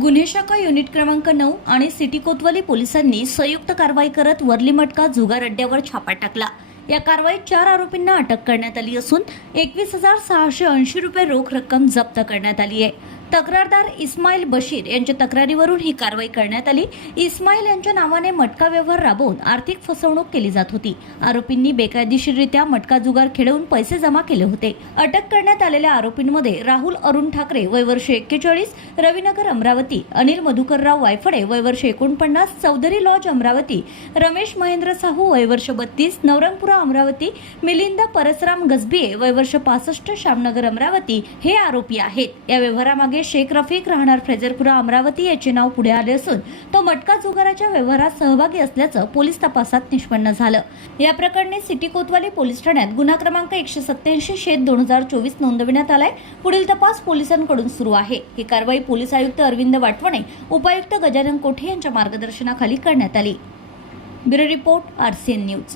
गुन्हे शाखा युनिट क्रमांक नऊ आणि सिटी कोतवाली पोलिसांनी संयुक्त कारवाई करत वरली मटका जुगार अड्ड्यावर छापा टाकला. या कारवाईत चार आरोपींना अटक करण्यात आली असून एकवीस हजार सहाशे ऐंशी रुपये रोख रक्कम जप्त करण्यात आली आहे. तक्रारदार इस्माईल बशीर यांच्या तक्रारीवरून ही कारवाई करण्यात आली. इस्माईल यांच्या नावाने मटका व्यवहार राबवून आर्थिक फसवणूक केली जात होती. आरोपींनी बेकायदेशीररित्या मटका जुगार खेळवून पैसे जमा केले होते. अटक करण्यात आलेल्या आरोपींमध्ये राहुल अरुण ठाकरे वयवर्ष एक्केचाळीस रविनगर अमरावती अनिल मधुकरराव वायफडे वयवर्ष एकोणपन्नास चौधरी लॉज अमरावती रमेश महेंद्र साहू वयवर्ष बत्तीस नवरंगपुरा अमरावती मिलिंद परसराम गजबिये वयवर्ष पासष्ट श्यामनगर अमरावती हे आरोपी आहेत. या व्यवहारामागे शेख रफिक राहणार फ्रेजरपुरा अमरावती याचे नाव पुढे आले असून तो मटका जुगाराच्या व्यवहारात सहभागी असल्याचं पोलीस तपासात निष्पन्न झालं. या प्रकरणी सिटी कोतवाली पोलीस ठाण्यात गुन्हा क्रमांक एकशे सत्याऐंशी शेत दोन हजार चोवीस नोंदविण्यात आलाय. पुढील तपास पोलिसांकडून सुरू आहे. ही कारवाई पोलीस आयुक्त अरविंद वाटवणे उपायुक्त गजानन कोठे यांच्या मार्गदर्शनाखाली करण्यात आली. Bureau report RCN news.